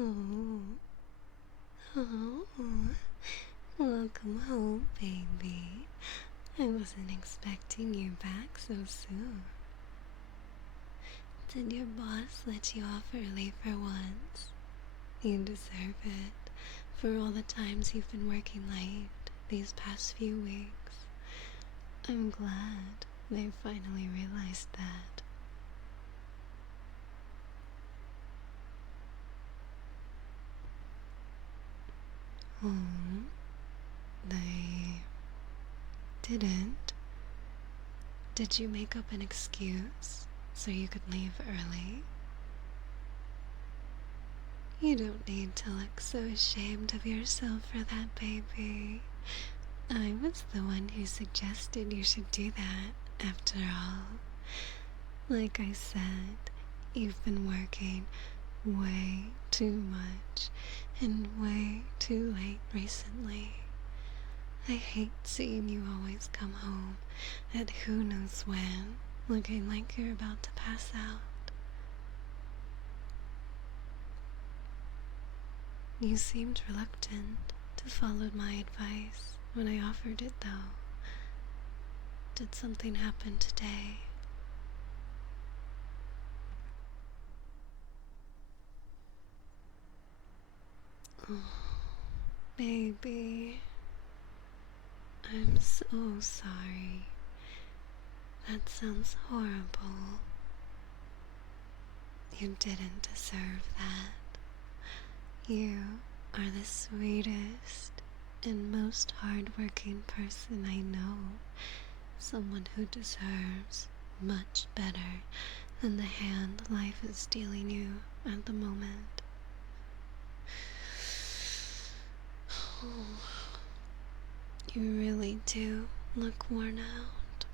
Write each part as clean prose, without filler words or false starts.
Oh, oh, welcome home, baby. I wasn't expecting you back so soon. Did your boss let you off early for once? You deserve it for all the times you've been working late these past few weeks. I'm glad they finally realized that. Oh, they didn't? Did you make up an excuse so you could leave early? You don't need to look so ashamed of yourself for that, baby. I was the one who suggested you should do that, after all. Like I said, you've been working way too much and way too late recently. I hate seeing you always come home at who knows when, looking like you're about to pass out. You seemed reluctant to follow my advice when I offered it, though. Did something happen today? Oh, baby. I'm so sorry. That sounds horrible. You didn't deserve that. You are the sweetest and most hardworking person I know. Someone who deserves much better than the hand life is dealing you at the moment. You really do look worn out.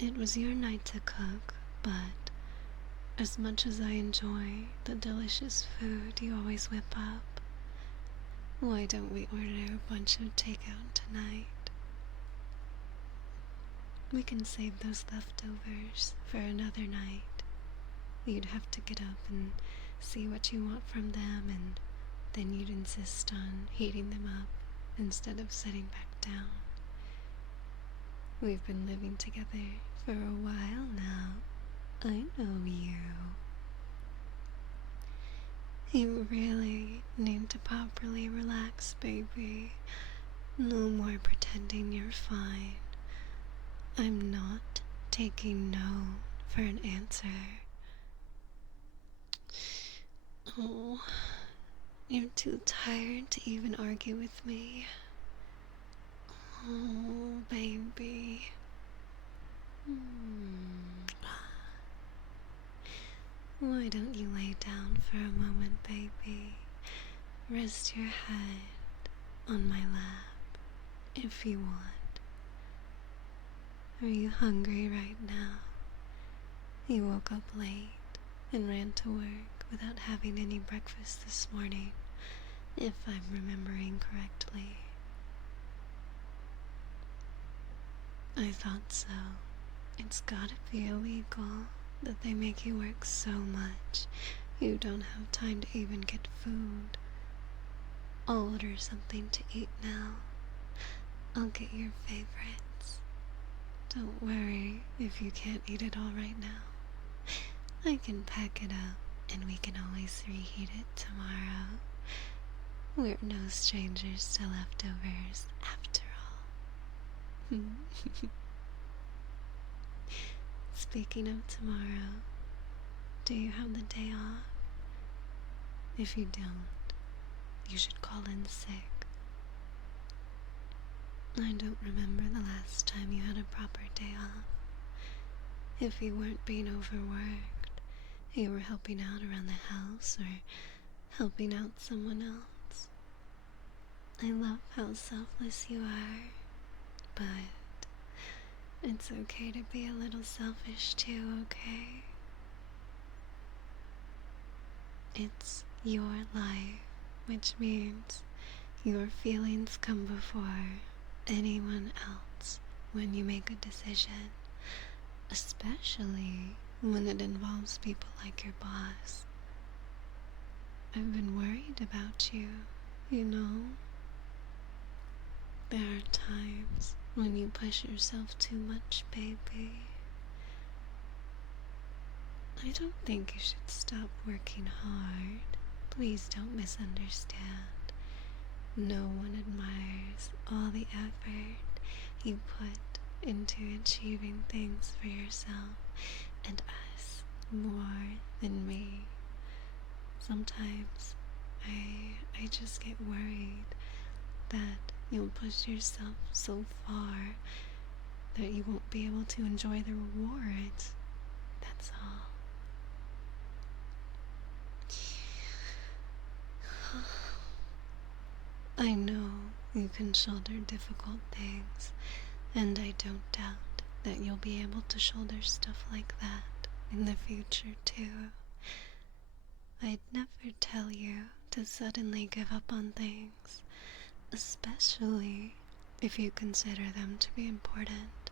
It was your night to cook, but as much as I enjoy the delicious food you always whip up, why don't we order a bunch of takeout tonight? We can save those leftovers for another night. You'd have to get up and see what you want from them, and then you'd insist on heating them up instead of sitting back down. We've been living together for a while now. I know you. You really need to properly relax, baby. No more pretending you're fine. I'm not taking no for an answer. Oh, you're too tired to even argue with me. Oh, baby. Why don't you lay down for a moment, baby? Rest your head on my lap if you want. Are you hungry right now? You woke up late and ran to work without having any breakfast this morning, if I'm remembering correctly. I thought so. It's gotta be illegal that they make you work so much you don't have time to even get food. I'll order something to eat now. I'll get your favorites. Don't worry if you can't eat it all right now. I can pack it up and we can always reheat it tomorrow. We're no strangers to leftovers after all. Speaking of tomorrow, do you have the day off? If you don't, you should call in sick. I don't remember the last time you had a proper day off. If you weren't being overworked, you were helping out around the house or helping out someone else. I love how selfless you are, but it's okay to be a little selfish too, okay? It's your life, which means your feelings come before anyone else when you make a decision, especially when it involves people like your boss. I've been worried about you, you know? There are times when you push yourself too much, baby. I don't think you should stop working hard. Please don't misunderstand. No one admires all the effort you put into achieving things for yourself and us more than me. Sometimes I just get worried that you'll push yourself so far that you won't be able to enjoy the rewards. That's all. I know you can shoulder difficult things, and I don't doubt that you'll be able to shoulder stuff like that in the future too. I'd never tell you to suddenly give up on things, especially if you consider them to be important.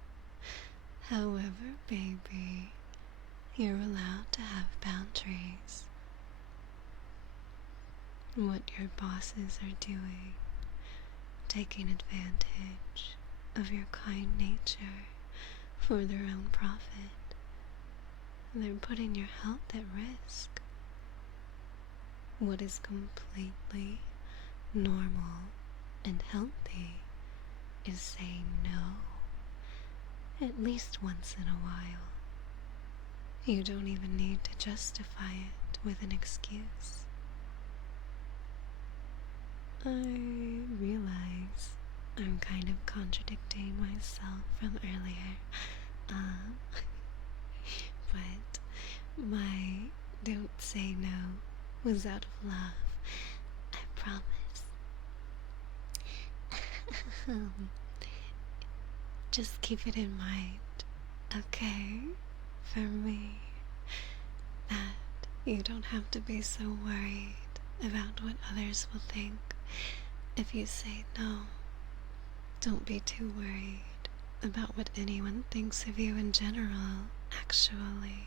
However, baby, you're allowed to have boundaries. What your bosses are doing, taking advantage of your kind nature for their own profit, they're putting your health at risk. What is completely normal and healthy is saying no, at least once in a while. You don't even need to justify it with an excuse. I realize I'm kind of contradicting myself from earlier, but my don't say no was out of love, I promise. Just keep it in mind, okay, for me, that you don't have to be so worried about what others will think if you say no. Don't be too worried about what anyone thinks of you in general, actually.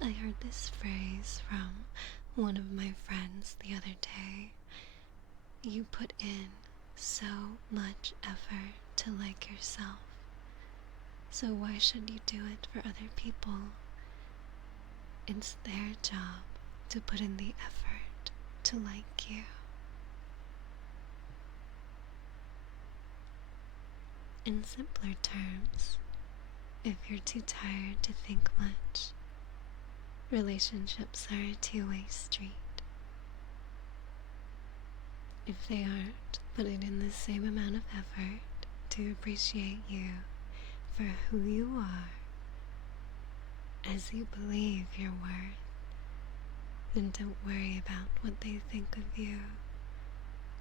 I heard this phrase from one of my friends the other day. You put in so much effort to like yourself, so why should you do it for other people? It's their job to put in the effort to like you. In simpler terms, if you're too tired to think much, relationships are a two-way street. If they aren't putting in the same amount of effort to appreciate you for who you are, as you believe your worth, then don't worry about what they think of you,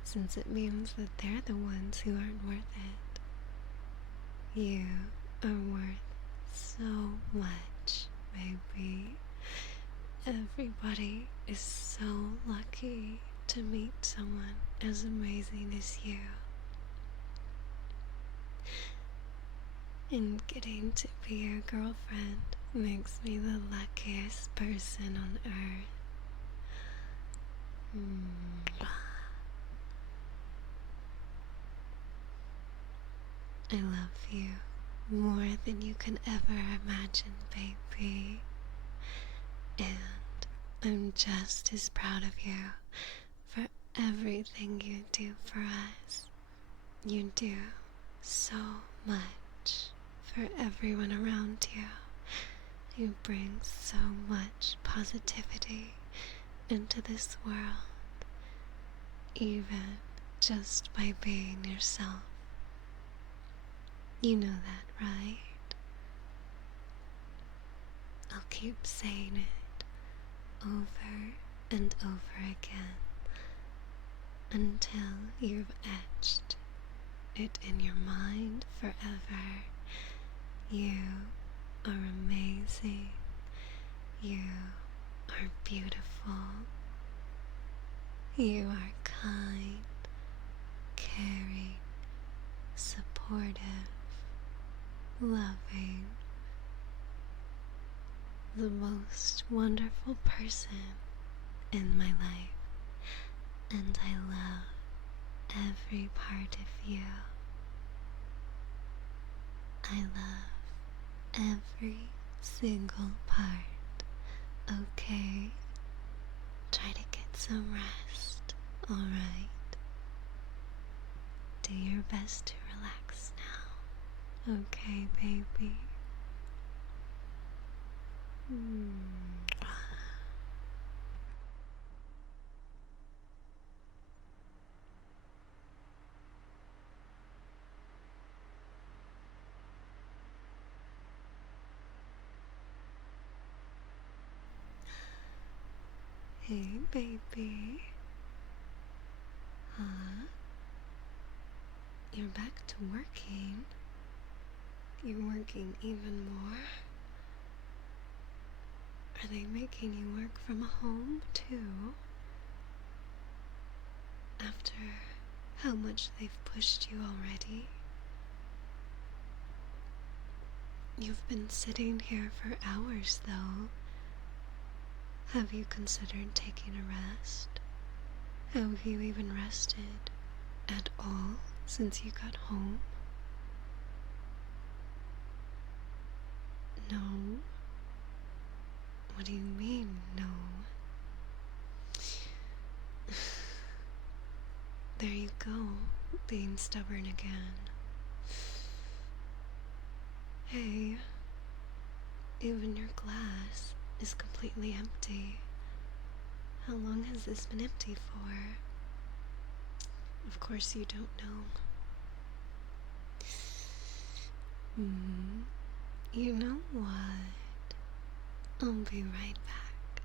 since it means that they're the ones who aren't worth it. You are worth so much, baby. Everybody is so lucky to meet someone as amazing as you. And getting to be your girlfriend makes me the luckiest person on earth. I love you more than you can ever imagine, baby. And I'm just as proud of you for everything you do for us. You do so much for everyone around you. You bring so much positivity into this world, even just by being yourself. You know that, right? I'll keep saying it over and over again until you've etched it in your mind forever. You are amazing. You are beautiful. You are kind, caring, supportive, loving, the most wonderful person in my life, and I love every part of you. I love every single part, okay? Try to get some rest, alright? Do your best to relax now, okay, baby? Hey, baby. Huh? You're back to working. You're working even more. Are they making you work from home, too? After how much they've pushed you already? You've been sitting here for hours, though. Have you considered taking a rest? Have you even rested at all since you got home? No? What do you mean, no? There you go, being stubborn again. Hey, even your glass is completely empty. How long has this been empty for? Of course you don't know. You know what? I'll be right back.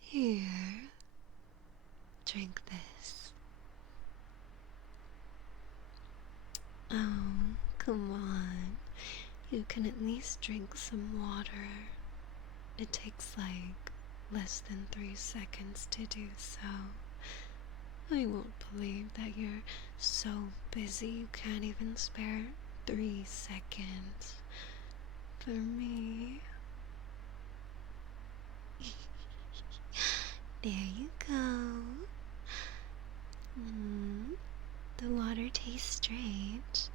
Here, drink this. Oh, come on. You can at least drink some water. It takes like less than 3 seconds to do so. I won't believe that you're so busy you can't even spare 3 seconds for me. There you go. The water tastes strange.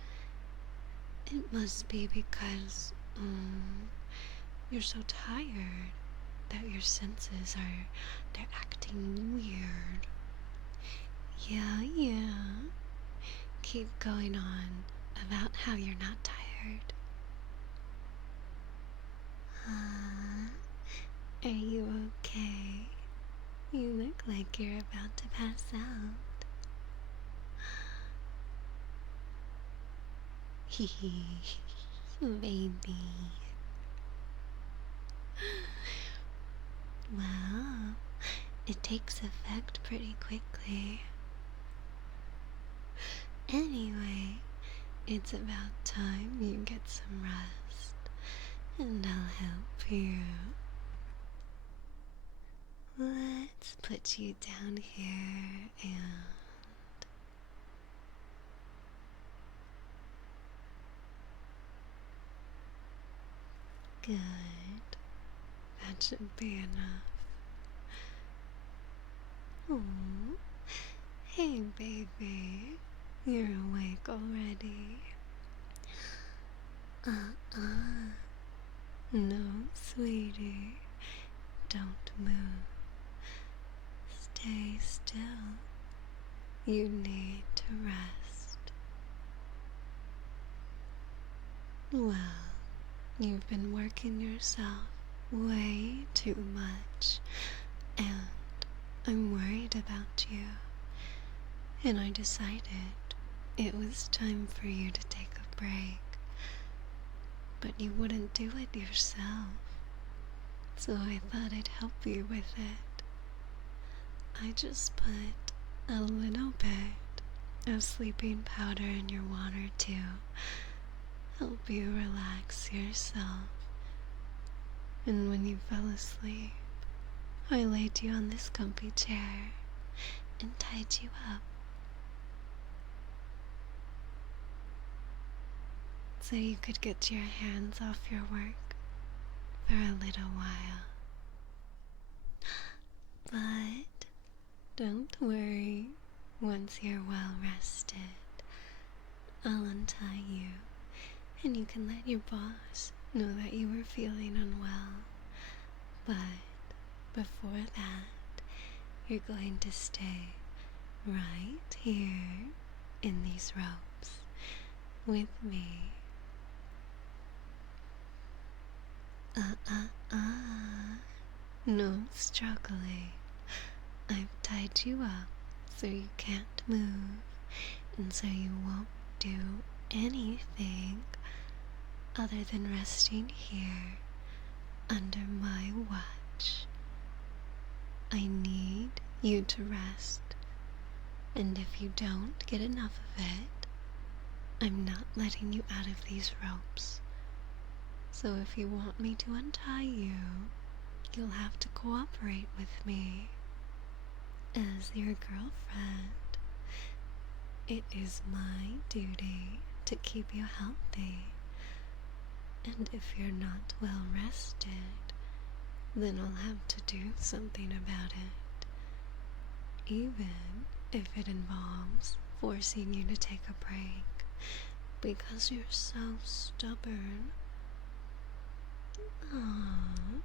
It must be because you're so tired that your senses they're acting weird. Yeah. Keep going on about how you're not tired. Are you okay? You look like you're about to pass out. Hee baby. Well, it takes effect pretty quickly. Anyway, it's about time you get some rest, and I'll help you. Let's put you down here and... Good. That should be enough. Oh, hey baby, you're awake already. No, sweetie, don't move. Stay still. You need to rest. Well, you've been working yourself way too much, and I'm worried about you. And I decided it was time for you to take a break. But you wouldn't do it yourself, so I thought I'd help you with it. I just put a little bit of sleeping powder in your water to help you relax yourself. And when you fell asleep, I laid you on this comfy chair and tied you up, so you could get your hands off your work for a little while. But don't worry, once you're well rested, I'll untie you and you can let your boss know that you were feeling unwell. But before that, you're going to stay right here in these ropes with me. No struggling. I've tied you up so you can't move and so you won't do anything other than resting here under my watch. I need you to rest, and if you don't get enough of it, I'm not letting you out of these ropes. So if you want me to untie you, you'll have to cooperate with me. As your girlfriend, it is my duty to keep you healthy. And if you're not well rested, then I'll have to do something about it. Even if it involves forcing you to take a break because you're so stubborn. Aww,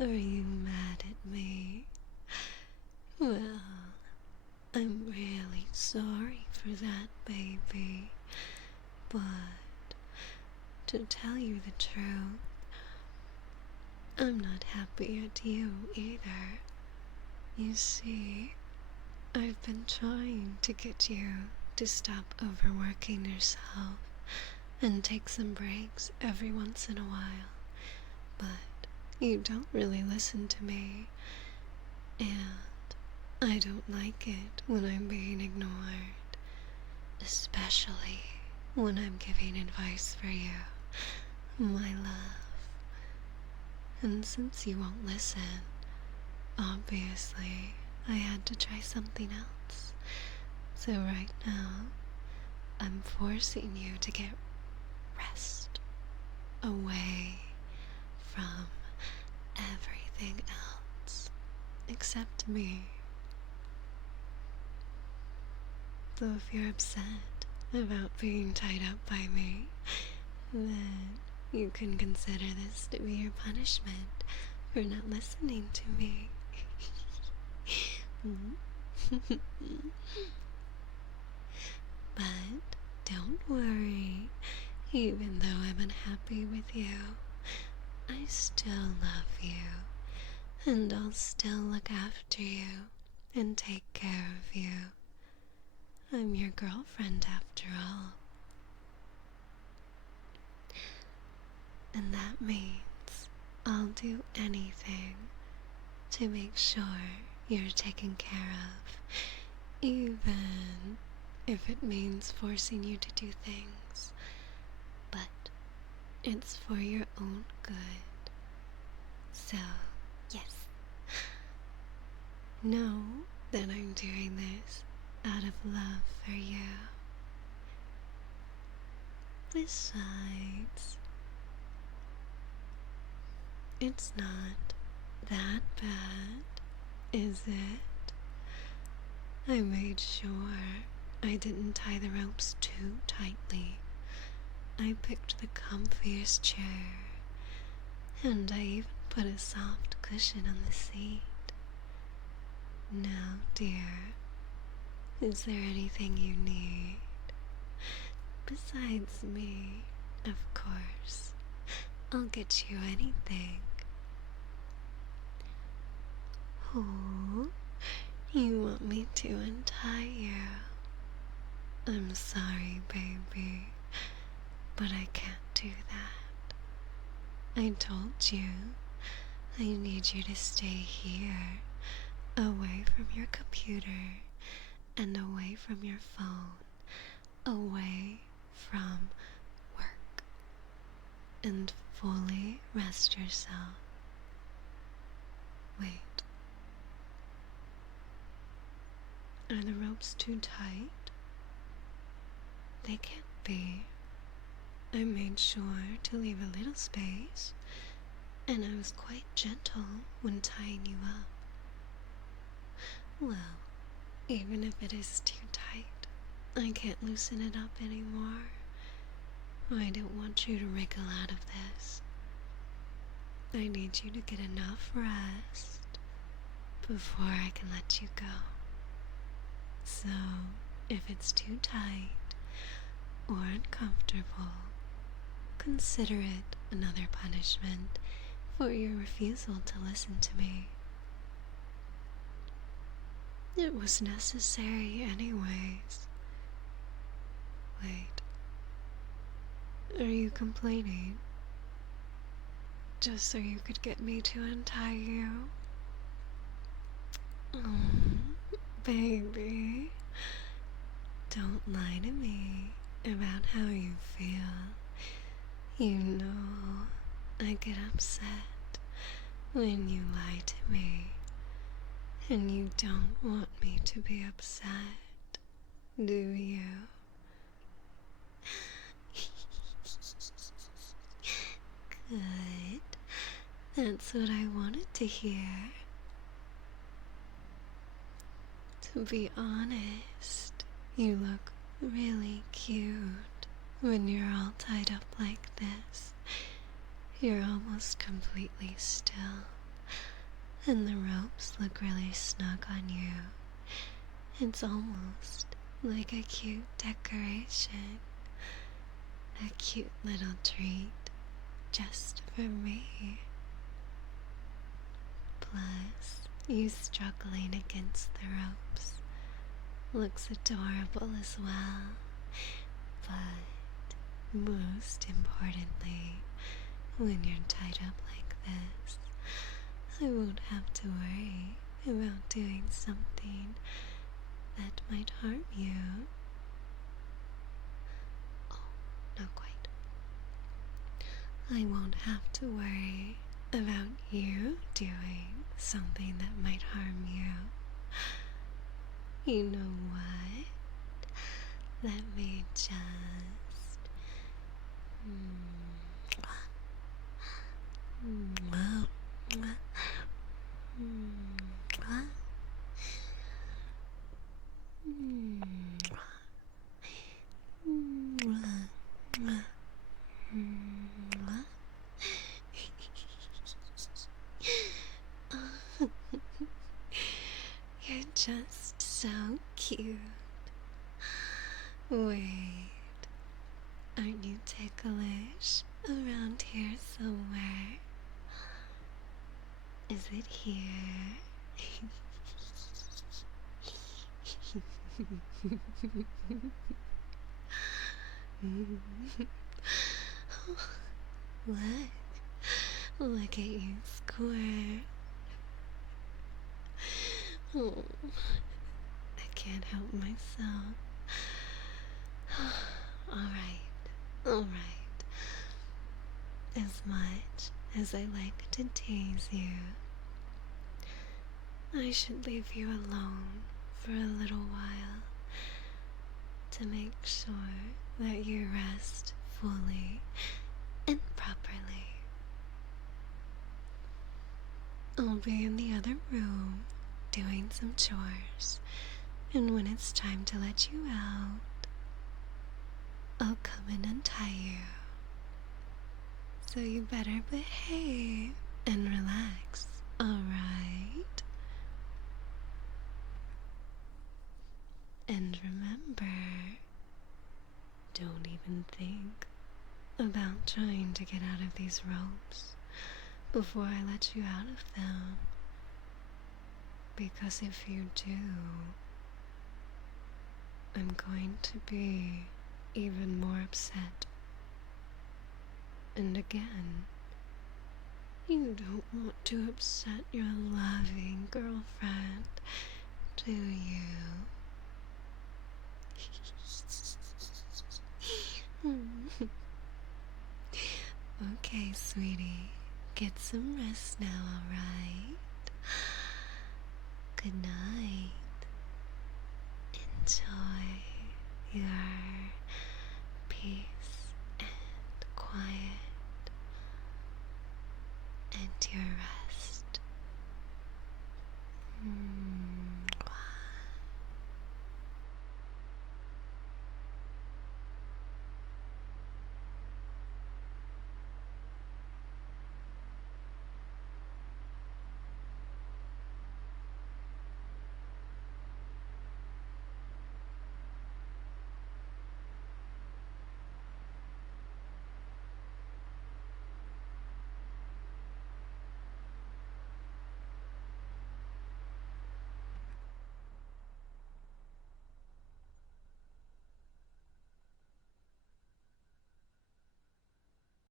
are you mad at me? Well, I'm really sorry for that, baby. But to tell you the truth, I'm not happy at you either. You see, I've been trying to get you to stop overworking yourself and take some breaks every once in a while, but you don't really listen to me, and I don't like it when I'm being ignored, especially when I'm giving advice for you, my love. And since you won't listen, obviously I had to try something else. So right now, I'm forcing you to get rest away from everything else except me. So if you're upset about being tied up by me, then you can consider this to be your punishment for not listening to me. But don't worry, even though I'm unhappy with you, I still love you, and I'll still look after you and take care of you. I'm your girlfriend after all. And that means I'll do anything to make sure you're taken care of, even if it means forcing you to do things. But it's for your own good. So, yes, know that I'm doing this out of love for you. Besides, it's not that bad, is it? I made sure I didn't tie the ropes too tightly. I picked the comfiest chair, and I even put a soft cushion on the seat. Now, dear, is there anything you need? Besides me, of course. I'll get you anything. Oh, you want me to untie you? I'm sorry, baby, but I can't do that. I told you I need you to stay here, away from your computer and away from your phone, away from work, and fully rest yourself. Wait. Are the ropes too tight? They can't be. I made sure to leave a little space and I was quite gentle when tying you up. Well, even if it is too tight, I can't loosen it up anymore. I don't want you to wriggle out of this. I need you to get enough rest before I can let you go. So, if it's too tight or uncomfortable, consider it another punishment for your refusal to listen to me. It was necessary anyways. Wait, are you complaining? Just so you could get me to untie you? Oh, baby. Don't lie to me about how you feel. You know I get upset when you lie to me, and you don't want me to be upset, do you? Good. That's what I wanted to hear. To be honest, you look really cute when you're all tied up like this. You're almost completely still, and the ropes look really snug on you. It's almost like a cute decoration, a cute little treat just for me. Plus, you struggling against the ropes looks adorable as well. But most importantly, when you're tied up like this, I won't have to worry about doing something that might harm you. Oh, not quite. I won't have to worry about you doing something that might harm you. You know what? Let me just You're just so cute. Wait, aren't you ticklish around here somewhere? Is it here? Look at you squirt. Oh, I can't help myself. Alright. As much as I like to tease you, I should leave you alone for a little while to make sure that you rest fully and properly. I'll be in the other room doing some chores, and when it's time to let you out, I'll come and untie you. So you better behave and relax, alright? And remember, don't even think about trying to get out of these ropes before I let you out of them. Because if you do, I'm going to be even more upset. And again, you don't want to upset your loving girlfriend, do you? Okay, sweetie, get some rest now, alright? Good night. Enjoy your peace and quiet. get your rest.